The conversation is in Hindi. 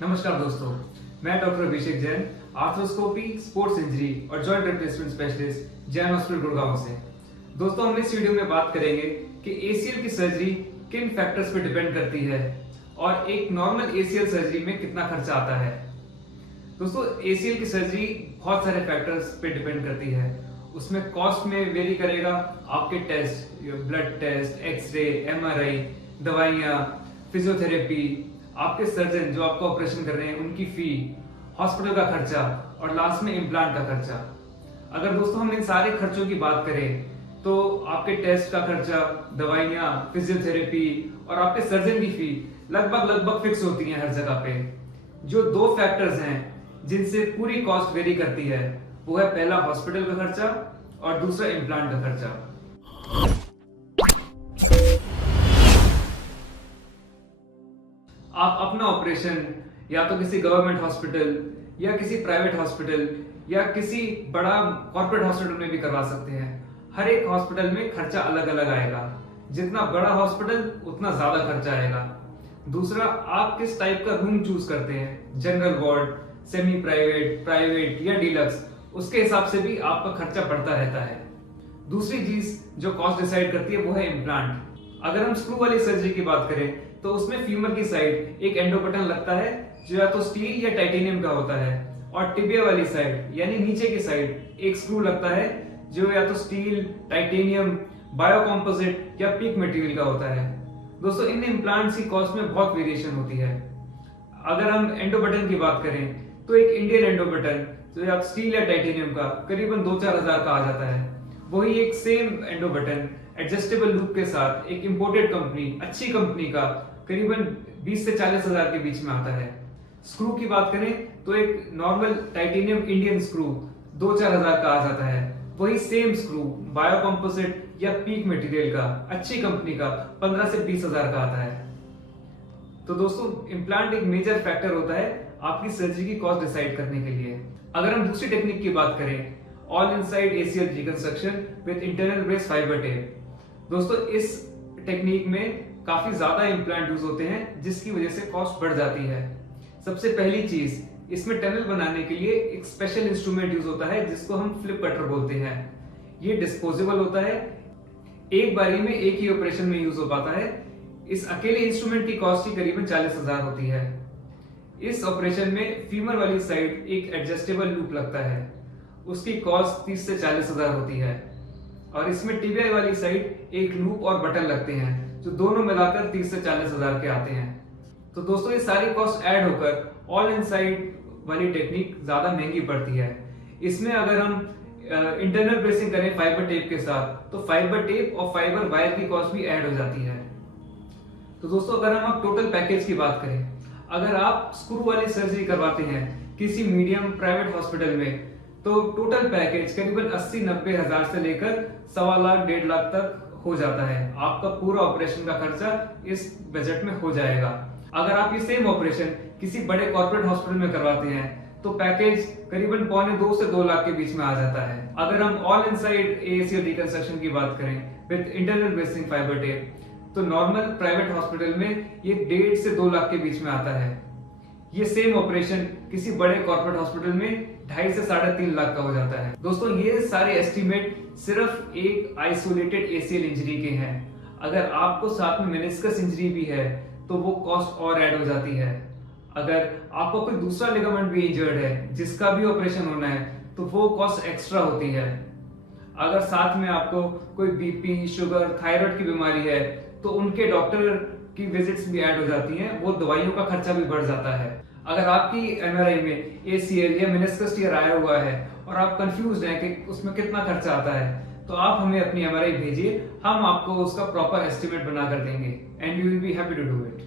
नमस्कार दोस्तों, मैं डॉक्टर अभिषेक जैन, आर्थ्रोस्कोपी, स्पोर्ट्स इंजरी और joint replacement specialist Jain hospital Gurgaon से। दोस्तों, हम इस वीडियो में बात करेंगे कि एसीएल की सर्जरी किन फैक्टर्स पर डिपेंड करती है और एक नॉर्मल एसीएल सर्जरी में कितना खर्चा आता है। दोस्तों, एसीएल की सर्जरी बहुत सारे फैक्टर्स पे डिपेंड करती है। उसमें कॉस्ट में वेरी करेगा आपके test, blood test, x-ray, MRI, दवाइयाँ, फिजियोथेरेपी, आपके सर्जन जो आपका ऑपरेशन कर रहे हैं उनकी फी, हॉस्पिटल का खर्चा और लास्ट में इम्प्लांट का खर्चा। अगर दोस्तों हम इन सारे खर्चों की बात करें तो आपके टेस्ट का खर्चा, दवाइयाँ, फिजियोथेरेपी और आपके सर्जन की फी लगभग फिक्स होती है हर जगह पे। जो दो फैक्टर्स हैं जिनसे पूरी कॉस्ट वेरी करती है वो है पहला हॉस्पिटल का खर्चा और दूसरा इम्प्लांट का खर्चा। आप अपना ऑपरेशन या तो किसी गवर्नमेंट हॉस्पिटल या किसी प्राइवेट हॉस्पिटल या किसी बड़ा कॉर्पोरेट हॉस्पिटल में भी करवा सकते हैं। हर एक हॉस्पिटल में खर्चा अलग अलग आएगा। जितना बड़ा हॉस्पिटल उतना ज्यादा खर्चा आएगा। दूसरा, आप किस टाइप का रूम चूज करते हैं, general ward, semi private, private या डिलक्स, उसके हिसाब से भी आपका खर्चा बढ़ता रहता है। दूसरी चीज जो कॉस्ट डिसाइड करती है वो है इम्प्लांट। अगर हम स्क्रू वाली सर्जरी की बात करें तो उसमें फीमर की साइड एक एंडो बटन लगता है जो या तो स्टील या टाइटेनियम का होता है, और टिबिया वाली साइड यानी नीचे की साइड एक स्क्रू लगता है जो या तो स्टील, टाइटेनियम, बायोकॉम्पोजिट या पीक मटेरियल का होता है। दोस्तों, इन इम्प्लांट्स की कॉस्ट में बहुत वेरिएशन होती है। अगर हम एंडो बटन की बात करें तो एक इंडियन एंडो बटन जो या स्टील या टाइटेनियम का करीबन 2-4 हजार का आ जाता है। वही एक same endo button adjustable loop के साथ एक इंपोर्टेड कंपनी, अच्छी कंपनी का करीबन 20 से 40 हजार के बीच में आता है। स्क्रू की बात करें तो एक नॉर्मल टाइटेनियम इंडियन स्क्रू 2-4 हजार का आ जाता है। वही सेम स्क्रू बायोकॉम्पोजिट या पीक मटेरियल का अच्छी कंपनी का 15 से 20 हजार का आता है। तो दोस्तों, इम्प्लांट एक मेजर फैक्टर होता है आपकी सर्जरी की कॉस्ट डिसाइड करने के लिए। अगर हम दूसरी टेक्निक की बात करें, all inside ACL reconstruction with internal brace fibre tape. दोस्तों, इस टेक्निक में काफी ज्यादा इम्प्लांट यूज होते हैं जिसकी वजह से कॉस्ट बढ़ जाती है। सबसे पहली चीज, इसमें टनल बनाने के लिए एक स्पेशल इंस्ट्रूमेंट यूज होता है जिसको हम फ्लिप कटर बोलते हैं। ये डिस्पोजेबल होता है, एक बारी में एक ही ऑपरेशन में यूज हो पाता है। इस अकेले इंस्ट्रूमेंट की कॉस्ट ही करीबन 40 हजार होती है। इस ऑपरेशन में फीमर वाली साइड एक एडजस्टेबल लूप लगता है, उसकी कॉस्ट 30 से 40 हजार होती है। और इसमें टिबिया वाली साइड एक लूप और बटन लगते हैं जो दोनों मिलाकर 30 से 40 हजार के आते हैं। तो दोस्तों, ये सारी कॉस्ट ऐड होकर ऑल इनसाइड वाली टेक्निक ज्यादा महंगी पड़ती है। इसमें अगर हम इंटरनल ब्रेसिंग करें फाइबर टेप के साथ तो फाइबर टेप और फाइबर वायर की कॉस्ट भी ऐड हो जाती है। तो दोस्तों, अगर हम टोटल पैकेज की बात करें, अगर आप स्क्रू वाली सर्जरी करवाते हैं किसी मीडियम प्राइवेट हॉस्पिटल में तो टोटल पैकेज करीबन 80-90 हजार से लेकर 1.25 लाख 1.5 लाख तक हो जाता है। आपका पूरा ऑपरेशन का खर्चा इस बजट में हो जाएगा। अगर आप ये सेम ऑपरेशन किसी बड़े कॉर्पोरेट हॉस्पिटल में करवाते हैं तो पैकेज करीबन 1.25 से 2 लाख के बीच में आ जाता है। अगर हम ऑल इनसाइड एसीएल रिकंस्ट्रक्शन की बात करें with internal bracing fibre tape तो नॉर्मल प्राइवेट हॉस्पिटल में ये 1.5 से 2 लाख के बीच में आता है। ये सेम ऑपरेशन किसी बड़े कॉर्पोरेट हॉस्पिटल में 2.5 से 3.5 लाख का हो जाता है। दोस्तों, ये सारे एस्टीमेट सिर्फ एक आइसोलेटेड एसीएल इंजरी के हैं। अगर आपको साथ में मेनिस्कस इंजरी भी है तो वो कॉस्ट और ऐड हो जाती है। अगर आपको कोई दूसरा लिगामेंट भी इंजर्ड है जिसका भी ऑपरेशन होना है तो वो कॉस्ट एक्स्ट्रा होती है। अगर साथ में आपको कोई बीपी, शुगर, थायराइड की बीमारी है तो उनके डॉक्टर की विजिट्स भी ऐड हो जाती हैं, वो दवाइयों का खर्चा भी बढ़ जाता है। अगर आपकी एमआरआई में एसीएल या मेनिस्कस टीयर आया हुआ है और आप कंफ्यूज हैं कि उसमें कितना खर्चा आता है तो आप हमें अपनी एमआरआई भेजिए, हम आपको उसका प्रॉपर एस्टिमेट बना कर देंगे and you will be happy to do it.